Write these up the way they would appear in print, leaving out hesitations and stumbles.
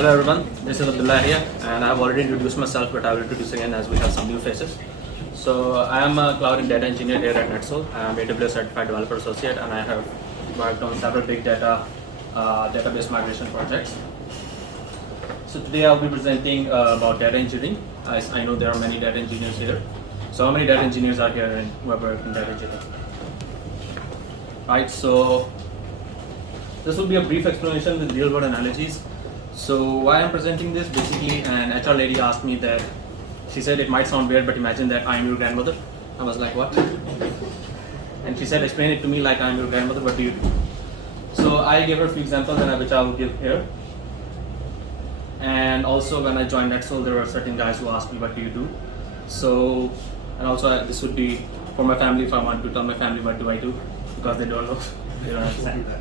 Hello everyone, this is Abdullah Yahya, and I have already introduced myself, but I will introduce again as we have some new faces. So I am a cloud and data engineer here at Netsol. I am AWS certified developer associate, and I have worked on several big database migration projects. So today I'll be presenting about data engineering. I know there are many data engineers here. So how many data engineers are here and who have worked in data engineering? Right, so this will be a brief explanation with real world analogies. So why I'm presenting this, basically an HR lady asked me that, she said it might sound weird, but imagine that I am your grandmother. I was like, what? And she said, explain it to me like I am your grandmother, what do you do? So I gave her a few examples which I will give here. And also when I joined Netsol, there were certain guys who asked me, what do you do? So, and also this would be for my family if I want to tell my family what do I do, because they don't know, they don't understand that.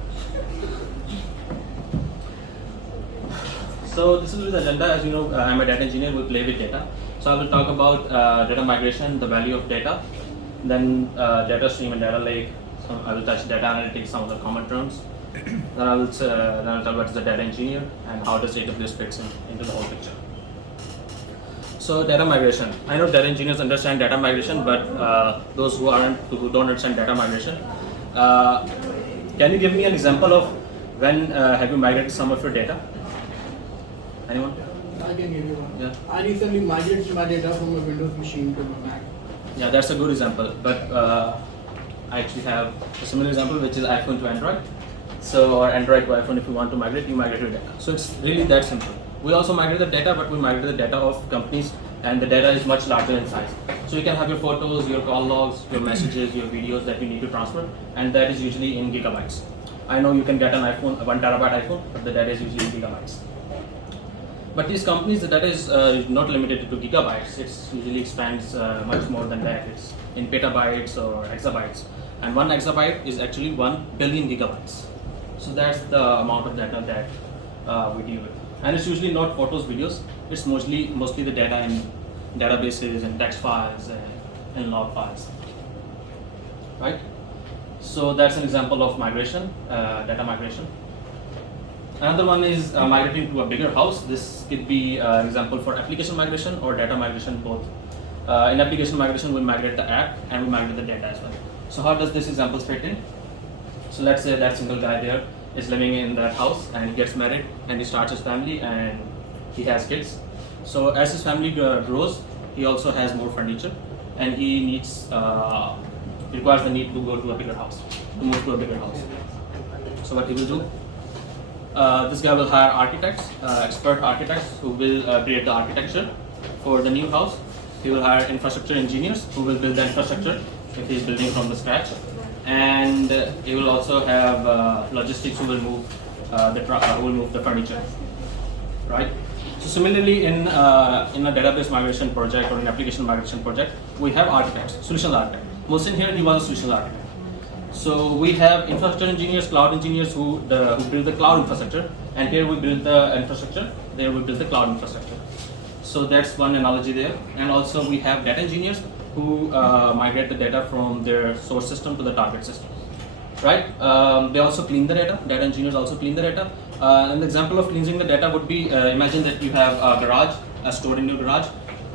So this is the agenda. As you know, I'm a data engineer, we play with data. So I will talk about data migration, the value of data, then data stream and data lake. So I will touch data analytics, some of the common terms. Then I will talk about the data engineer and how does AWS fits into the whole picture. So data migration. I know data engineers understand data migration, but those who don't understand data migration, can you give me an example of when have you migrated some of your data? Anyone? I can give you one. Yeah. I recently migrated my data from a Windows machine to my Mac. Yeah, that's a good example. But I actually have a similar example, which is iPhone to Android. So, or Android to iPhone, if you want to migrate, you migrate your data. So it's really that simple. We also migrate the data, but we migrate the data of companies, and the data is much larger in size. So you can have your photos, your call logs, your messages, your videos that you need to transfer, and that is usually in gigabytes. I know you can get an iPhone, a 1 terabyte iPhone, but the data is usually in gigabytes. But these companies, the data is not limited to gigabytes. It usually expands much more than that. It's in petabytes or exabytes. And 1 exabyte is actually 1 billion gigabytes. So that's the amount of data that we deal with. And it's usually not photos, videos. It's mostly the data in databases and text files and log files. Right? So that's an example of migration, data migration. Another one is migrating to a bigger house. This could be an example for application migration or data migration both. In application migration, we migrate the app and we migrate the data as well. So how does this example fit in? So let's say that single guy there is living in that house and he gets married and he starts his family and he has kids. So as his family grows, he also has more furniture and he requires the need to go to a bigger house, to move to a bigger house. So what he will do? This guy will hire architects, expert architects who will create the architecture for the new house. He will hire infrastructure engineers who will build the infrastructure if he is building from the scratch. And he will also have logistics who will move the furniture, right? So similarly, in a database migration project or an application migration project, we have architects, solution architect. Mohsin here, he was a solution architect. So we have infrastructure engineers, cloud engineers who build the cloud infrastructure, and here we build the infrastructure, there we build the cloud infrastructure. So that's one analogy there. And also we have data engineers who migrate the data from their source system to the target system, right? They also clean the data. Data engineers also clean the data. An example of cleansing the data would be, imagine that you have a garage, stored in your garage,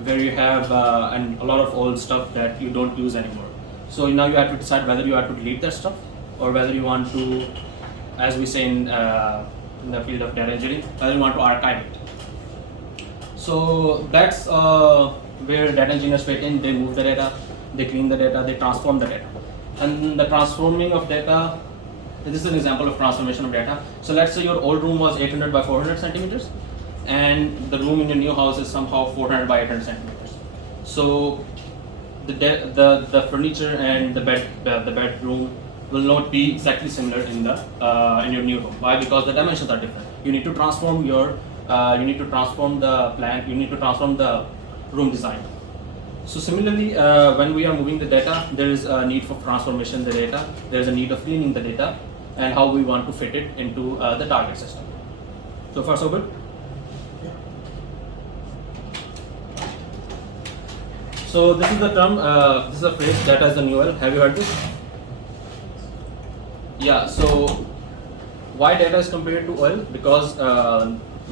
where you have a lot of old stuff that you don't use anymore. So now you have to decide whether you have to delete that stuff or whether you want to, as we say in the field of data engineering, whether you want to archive it. So that's where data engineers fit in. They move the data, they clean the data, they transform the data. And the transforming of data, this is an example of transformation of data. So let's say your old room was 800 by 400 centimeters and the room in your new house is somehow 400 by 800 centimeters. So the furniture and the bedroom will not be exactly similar in your new home. Why? Because the dimensions are different. You need to transform the plan. You need to transform the room design. So similarly, when we are moving the data, there is a need for transformation of the data. There is a need of cleaning the data and how we want to fit it into the target system. So far, so good. So this is the term, this is a phrase, data is the new oil. Have you heard this? Yeah, so why data is compared to oil? Because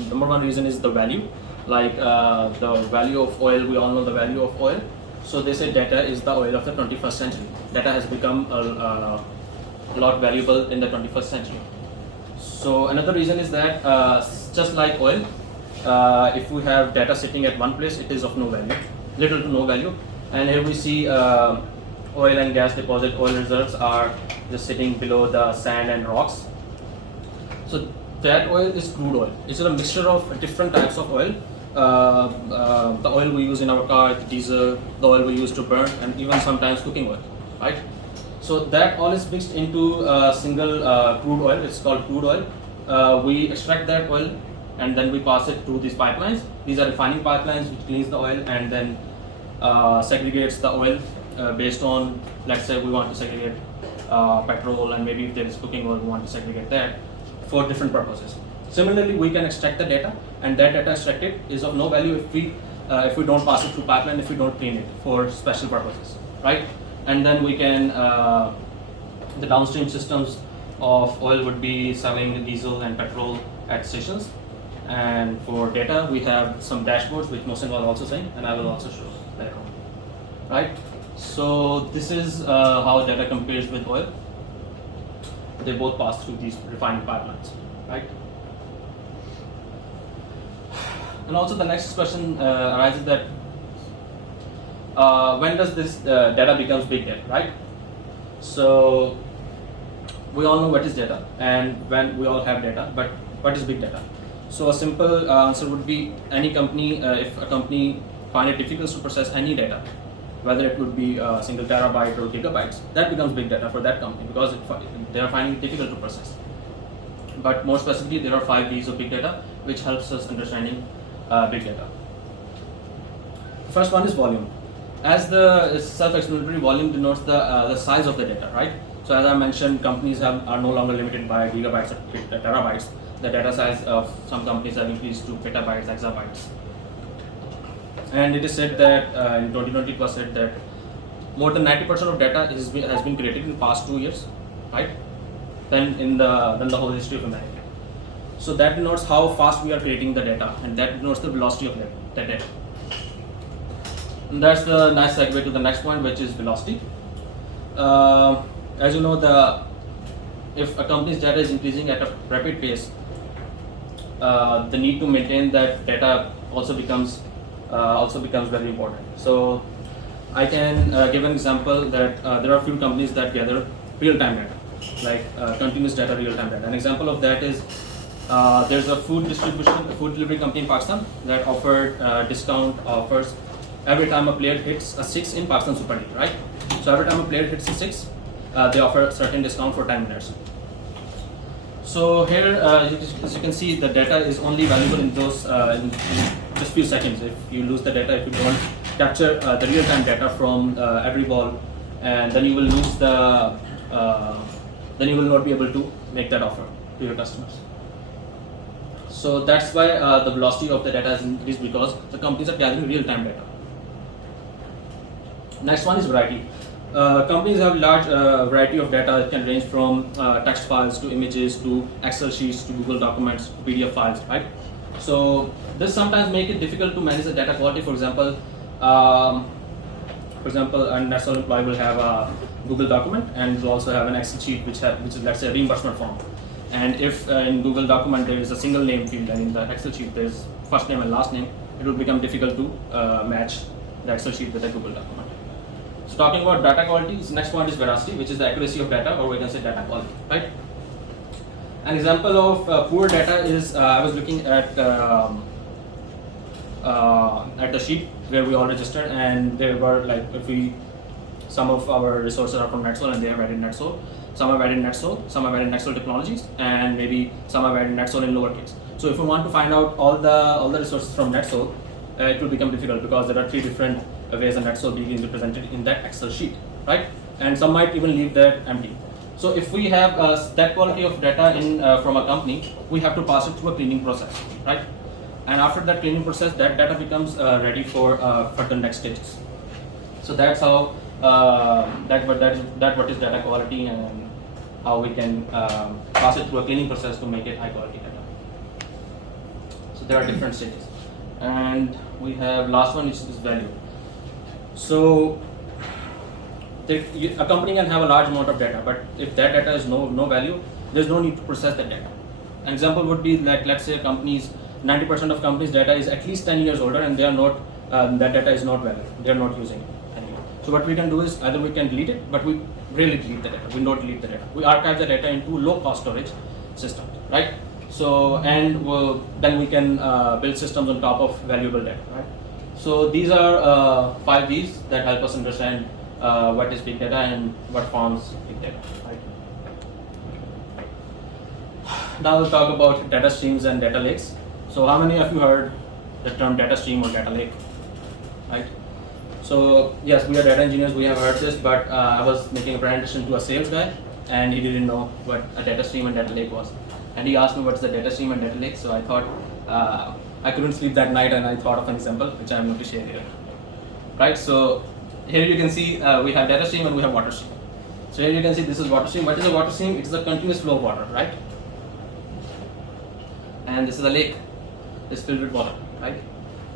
Number one reason is the value, like the value of oil. We all know the value of oil. So they say data is the oil of the 21st century. Data has become a lot valuable in the 21st century. So another reason is that just like oil, if we have data sitting at one place, it is of no value, little to no value. And here we see oil and gas deposit. Oil reserves are just sitting below the sand and rocks. So that oil is crude oil. It's a mixture of different types of oil. The oil we use in our car, the diesel, the oil we use to burn, and even sometimes cooking oil, right? So that all is mixed into a single crude oil. It's called crude oil. We extract that oil and then we pass it through these pipelines. These are refining pipelines which cleans the oil and then segregates the oil based on, let's say we want to segregate petrol, and maybe if there is cooking oil, we want to segregate that for different purposes. Similarly, we can extract the data, and that data extracted is of no value if we don't pass it through pipeline, if we don't clean it for special purposes, right? And then we can, the downstream systems of oil would be selling diesel and petrol at stations. And for data, we have some dashboards, which Mohsen was also saying, and I will also show later on, right? So this is how data compares with oil. They both pass through these refining pipelines, right? And also the next question arises that when does this data becomes big data, right? So we all know what is data, and when we all have data, but what is big data? So a simple answer would be any company, if a company find it difficult to process any data, whether it would be a single terabyte or gigabytes, that becomes big data for that company because they are finding it difficult to process. But more specifically, there are 5 B's of big data which helps us understanding big data. First one is volume. As the self-explanatory, volume denotes the size of the data, right? So as I mentioned, companies are no longer limited by gigabytes or terabytes. The data size of some companies have increased to petabytes, exabytes. And it is said that in 2020 it was said that more than 90% of data has been created in the past 2 years, right? Than the whole history of humanity. So that denotes how fast we are creating the data, and that denotes the velocity of the data. And that's the nice segue to the next point, which is velocity. As you know, if a company's data is increasing at a rapid pace, the need to maintain that data also becomes very important. So I can give an example that there are a few companies that gather real-time data, like continuous data, real-time data. An example of that is there's a food delivery company in Pakistan that offered discount offers every time a player hits a 6 in Pakistan Super League, right? So every time a player hits a 6, they offer a certain discount for 10 minutes. So here, as you can see, the data is only valuable in those in just few seconds. If you lose the data, if you don't capture the real-time data from every ball, and then you will lose then you will not be able to make that offer to your customers. So that's why the velocity of the data has increased, because the companies are gathering real-time data. Next one is variety. Companies have large variety of data. It can range from text files to images to Excel sheets to Google documents to PDF files, right? So this sometimes make it difficult to manage the data quality. For example, a Netsol employee will have a Google document and will also have an Excel sheet which is, let's say, a reimbursement form. And if in Google document there is a single name field and in the Excel sheet there is first name and last name, it will become difficult to match the Excel sheet with the Google document. So talking about data quality, this next point is veracity, which is the accuracy of data, or we can say data quality, right? An example of poor data is I was looking at the sheet where we all registered, and there were like some of our resources are from Netsol and they have added Netsol. Some have added Netsol, some have added Netsol technologies, and maybe some have added Netsol in lowercase. So if we want to find out all the resources from Netsol, it will become difficult because there are 3 different ways a Netsol being represented in that Excel sheet, right? And some might even leave that empty. So if we have that quality of data from a company, we have to pass it through a cleaning process, right? And after that cleaning process, that data becomes ready for the next stages. So that's how what is data quality, and how we can pass it through a cleaning process to make it high quality data. there are different stages. And we have last one, which is value. So a company can have a large amount of data, but if that data is no value, there's no need to process that data. An example would be like, let's say 90% of companies' data is at least 10 years older, and they are not that data is not valid. They are not using it anymore. So what we can do is either we can delete it, but we rarely delete the data. We don't delete the data. We archive the data into low-cost storage systems, right? So then we can build systems on top of valuable data, right? So these are 5 V's that help us understand what is big data and what forms big data, right? Now we'll talk about data streams and data lakes. So how many of you heard the term data stream or data lake, right? So yes, we are data engineers, we have heard this, but I was making a presentation to a sales guy, and he didn't know what a data stream and data lake was. And he asked me what's the data stream and data lake, so I thought, I couldn't sleep that night, and I thought of an example, which I'm going to share here. Right, so here you can see we have data stream and we have water stream. So here you can see this is water stream. What is a water stream? It's a continuous flow of water, right? And this is a lake. It's filled with water, right?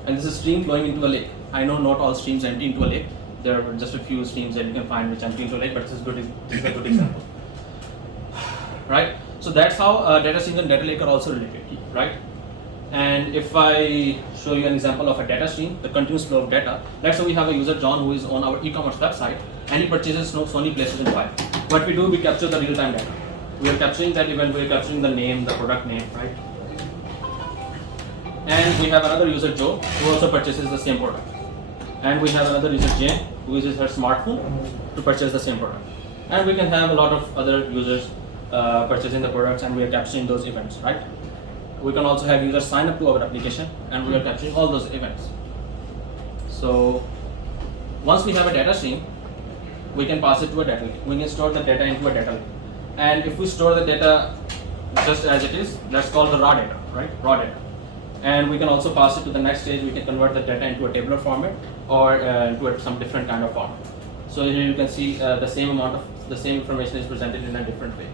And this is a stream flowing into a lake. I know not all streams empty into a lake. There are just a few streams that you can find which empty into a lake, but this is a good example, right? So that's how data streams and data lake are also related, right? And if I show you an example of a data stream, the continuous flow of data, let's say we have a user John who is on our e-commerce website and he purchases so many places in Dubai. What we do, we capture the real-time data. We are capturing that event, we are capturing the name, the product name, right? And we have another user Joe who also purchases the same product. And we have another user Jane who uses her smartphone to purchase the same product. And we can have a lot of other users purchasing the products, and we are capturing those events, right? We can also have users sign up to our application, and we are capturing all those events. So once we have a data stream, we can pass it to a data lake. We can store the data into a data lake. And if we store the data just as it is, that's called the raw data, right? Raw data. And we can also pass it to the next stage. We can convert the data into a tabular format or into some different kind of format. So here you can see the same information is presented in a different way.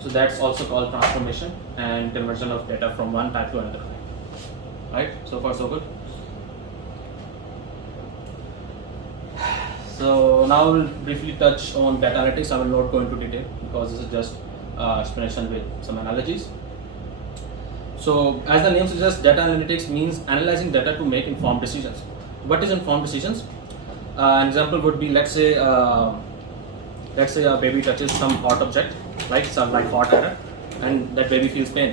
So that's also called transformation and conversion of data from one type to another. Right? So far so good. So now we'll briefly touch on data analytics. I will not go into detail because this is just explanation with some analogies. So as the name suggests, data analytics means analyzing data to make informed decisions. What is informed decisions? An example would be, let's say a baby touches some hot object, right? Some like hot iron, and that baby feels pain.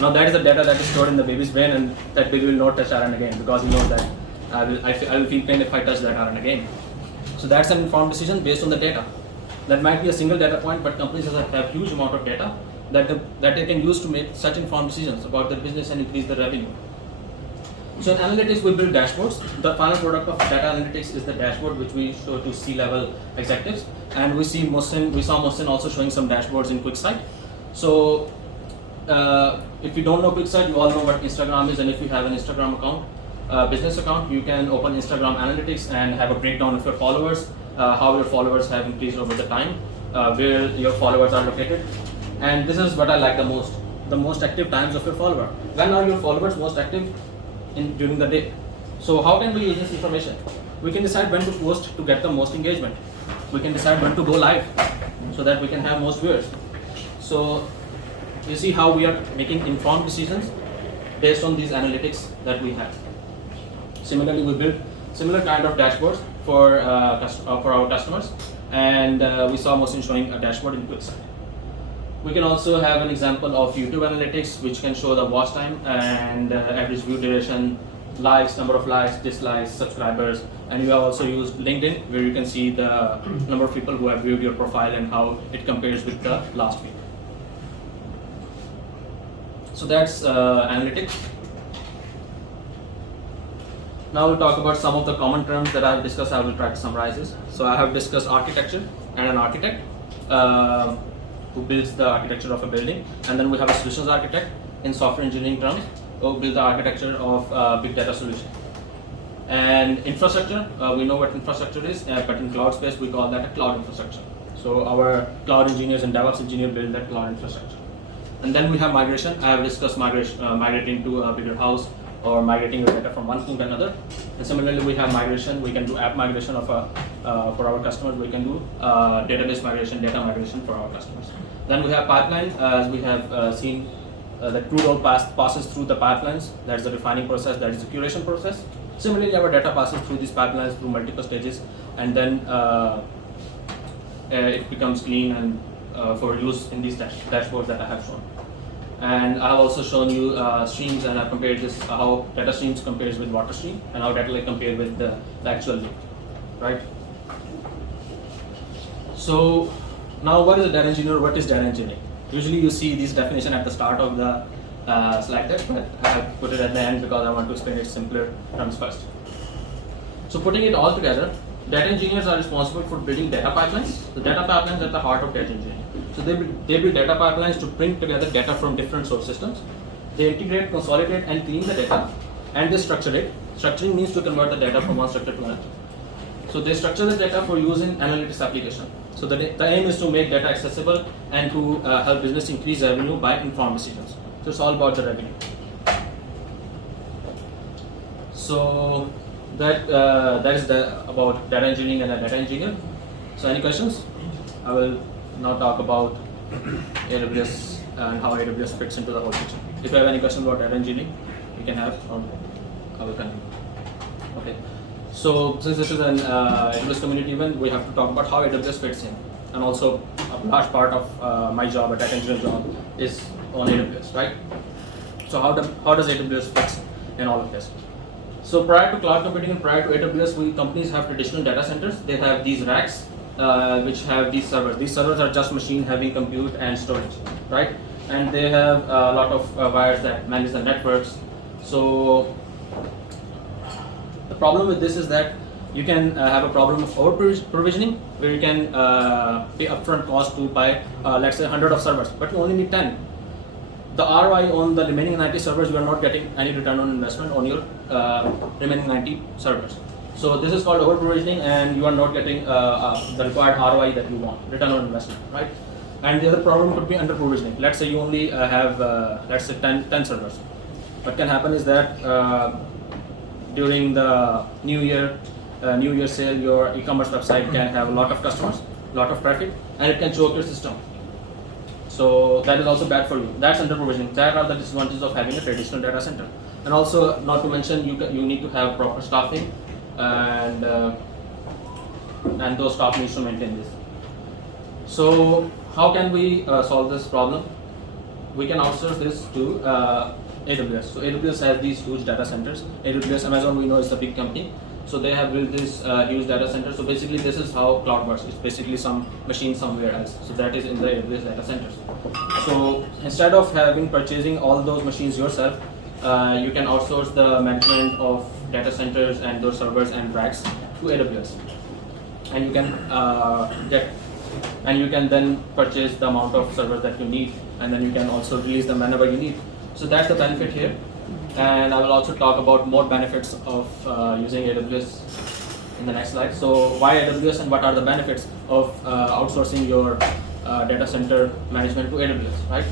Now that is the data that is stored in the baby's brain, and that baby will not touch iron again because he knows that I will feel pain if I touch that iron again. So that's an informed decision based on the data. That might be a single data point, but companies have huge amount of data that they can use to make such informed decisions about their business and increase their revenue. So in analytics, we build dashboards. The final product of data analytics is the dashboard which we show to C-level executives. And we saw Mohsin also showing some dashboards in QuickSight. So if you don't know QuickSight, you all know what Instagram is, and if you have an Instagram account, business account, you can open Instagram analytics and have a breakdown of your followers, how your followers have increased over the time, where your followers are located. And this is what I like the most active times of your follower. When are your followers most active during the day? So how can we use this information? We can decide when to post to get the most engagement. We can decide when to go live so that we can have most viewers. So you see how we are making informed decisions based on these analytics that we have. Similarly, we build similar kind of dashboards for our customers, and we saw Mohsin showing a dashboard in QuickSight. We can also have an example of YouTube analytics, which can show the watch time and average view duration, likes, number of likes, dislikes, subscribers, and you have also used LinkedIn, where you can see the number of people who have viewed your profile and how it compares with the last week. So that's analytics. Now we'll talk about some of the common terms that I have discussed. I will try to summarize this. So I have discussed architecture and an architect who builds the architecture of a building, and then we have a solutions architect in software engineering terms who builds the architecture of a big data solution. And infrastructure, we know what infrastructure is, but in cloud space we call that a cloud infrastructure. So our cloud engineers and DevOps engineers build that cloud infrastructure. And then we have migration. I have discussed migrating to a bigger house, or migrating your data from one phone to another. And similarly, we have migration. We can do app migration of for our customers. We can do database migration, data migration for our customers. Then we have pipeline, as we have seen. The crude oil passes through the pipelines. That's the refining process. That is the curation process. Similarly, our data passes through these pipelines through multiple stages, and then it becomes clean and for use in these dashboards that I have shown. And I have also shown you streams, and I've compared this how data streams compares with water stream, and how data lake compare with the actual lake, right? So now, what is a data engineer? What is data engineering? Usually you see this definition at the start of the slide deck, but I have put it at the end because I want to explain it simpler terms first. So putting it all together, data engineers are responsible for building data pipelines. The data pipelines are at the heart of data engineering. So they build data pipelines to bring together data from different source systems. They integrate, consolidate, and clean the data, and they structure it. Structuring means to convert the data from one structure to another. So they structure the data for use in analytics application. So the aim is to make data accessible and to help business increase revenue by informed decisions. So it's all about the revenue. So that is about data engineering and a data engineer. So any questions? I will now talk about AWS and how AWS fits into the whole picture. If you have any questions about data engineering, you can have, or I will continue. Okay. So since this is an AWS community event, we have to talk about how AWS fits in. And also a large part of my job, a data engineer job, is on AWS, right? So how does AWS fit in all of this? So prior to cloud computing and prior to AWS, companies have traditional data centers. They have these racks which have these servers. These servers are just machine having compute and storage, right? And they have a lot of wires that manage the networks. So the problem with this is that you can have a problem of over provisioning, where you can pay upfront cost to buy, let's say, 100 of servers, but you only need 10. The ROI on the remaining 90 servers, you are not getting any return on investment on your remaining 90 servers. So this is called over provisioning, and you are not getting the required ROI that you want, return on investment, right? And the other problem could be under provisioning. Let's say you only have, let's say, 10 servers. What can happen is that during the New Year sale, your e-commerce website can have a lot of customers, a lot of traffic, and it can choke your system. So that is also bad for you. That's under provisioning. That are the disadvantages of having a traditional data center. And also, not to mention, you need to have proper staffing, and those staff needs to maintain this. So how can we solve this problem? We can outsource this to AWS. So AWS has these huge data centers. AWS, Amazon, we know, is the big company. So they have built this huge data center. So basically, this is how cloud works. It's basically some machine somewhere else. So that is in the AWS data centers. So instead of purchasing all those machines yourself, you can outsource the management of data centers and those servers and racks to AWS, and you can then purchase the amount of servers that you need, and then you can also release them whenever you need. So that's the benefit here. And I will also talk about more benefits of using AWS in the next slide. So why AWS and what are the benefits of outsourcing your data center management to AWS, right?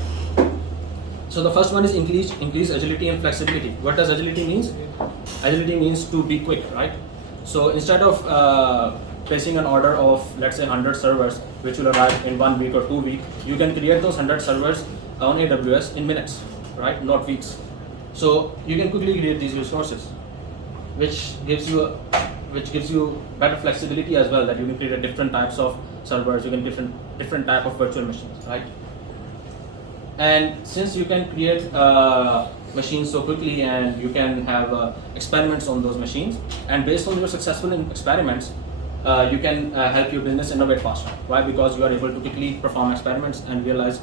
So the first one is increase agility and flexibility. What does agility means? Agility means to be quick, right? So instead of placing an order of, let's say, 100 servers, which will arrive in 1 week or 2 weeks, you can create those 100 servers on AWS in minutes, right? Not weeks. So you can quickly create these resources, which gives you better flexibility as well. That you can create different types of servers, you can different type of virtual machines, right? And since you can create machines so quickly, and you can have experiments on those machines, and based on your successful experiments, you can help your business innovate faster. Why? Because you are able to quickly perform experiments and realize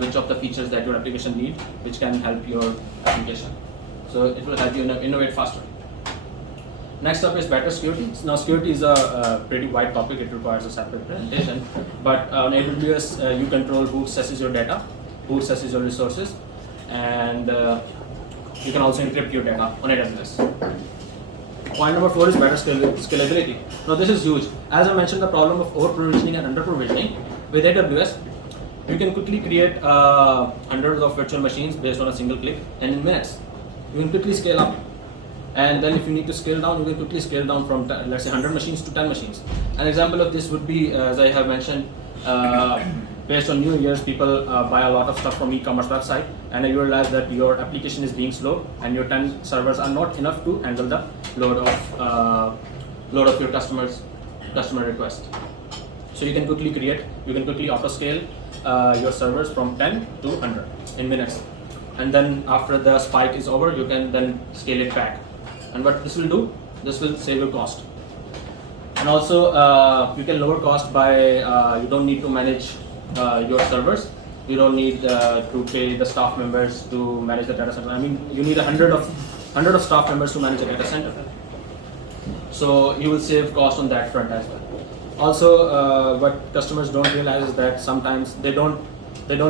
which of the features that your application need, which can help your application. So it will help you innovate faster. Next up is better security. Now security is a pretty wide topic. It requires a separate presentation. But on AWS, you control who accesses your data, who accesses your resources, and you can also encrypt your data on AWS. Point number 4 is better scalability. Now this is huge. As I mentioned, the problem of over provisioning and under provisioning. With AWS, you can quickly create hundreds of virtual machines based on a single click and in minutes. you can quickly scale up. And then if you need to scale down, you can quickly scale down from, let's say, 100 machines to 10 machines. An example of this would be, as I have mentioned, based on New Year's, people buy a lot of stuff from e-commerce website, and you realize that your application is being slow, and your 10 servers are not enough to handle the load of your customer request. So you can quickly auto scale your servers from 10 to 100 in minutes, and then after the spike is over, you can then scale it back. And what this will do, this will save your cost. And also you can lower cost by you don't need to manage your servers. You don't need to pay the staff members to manage the data center. I mean, you need 100 of staff members to manage a data center. So you will save cost on that front as well. Also, what customers don't realize is that sometimes they don't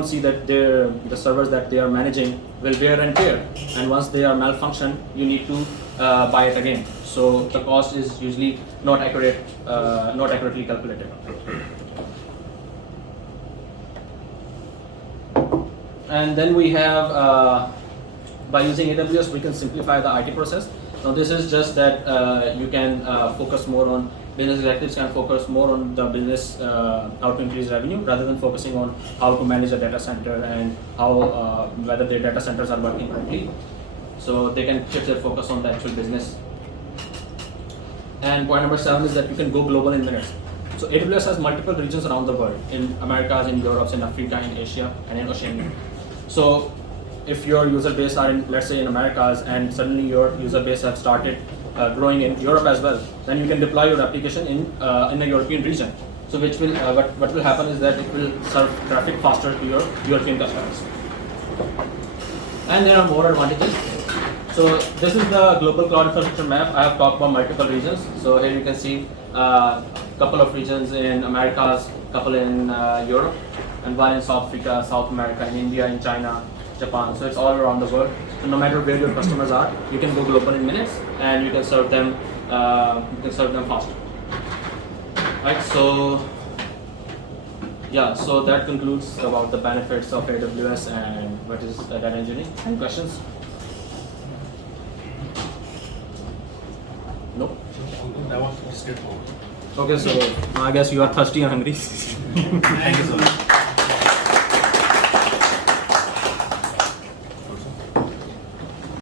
see that the servers that they are managing will wear and tear, and once they are malfunction, you need to buy it again. So the cost is usually not accurately calculated. And then we have, by using AWS, we can simplify the IT process. Now this is just that you can focus more on, business executives can focus more on the business, how to increase revenue, rather than focusing on how to manage a data center and how whether their data centers are working correctly. So they can shift their focus on the actual business. And point number 7 is that you can go global in minutes. So AWS has multiple regions around the world, in Americas, in Europe, in Africa, in Asia, and in Oceania. So if your user base are in, let's say, in Americas, and suddenly your user base have started growing in Europe as well, then you can deploy your application in a European region. So which will what will happen is that it will serve traffic faster to your European customers. And there are more advantages. So this is the global cloud infrastructure map. I have talked about multiple regions. So here you can see a couple of regions in Americas, couple in Europe, and one in South Africa, South America, in India, in China, Japan. So it's all around the world. So no matter where your customers are, you can go global in minutes, and you can serve them. Faster. Right. So yeah. So that concludes about the benefits of AWS and what is data engineering. Any questions? No. I want to just get home. Okay. So I guess you are thirsty and hungry. Thank you so much.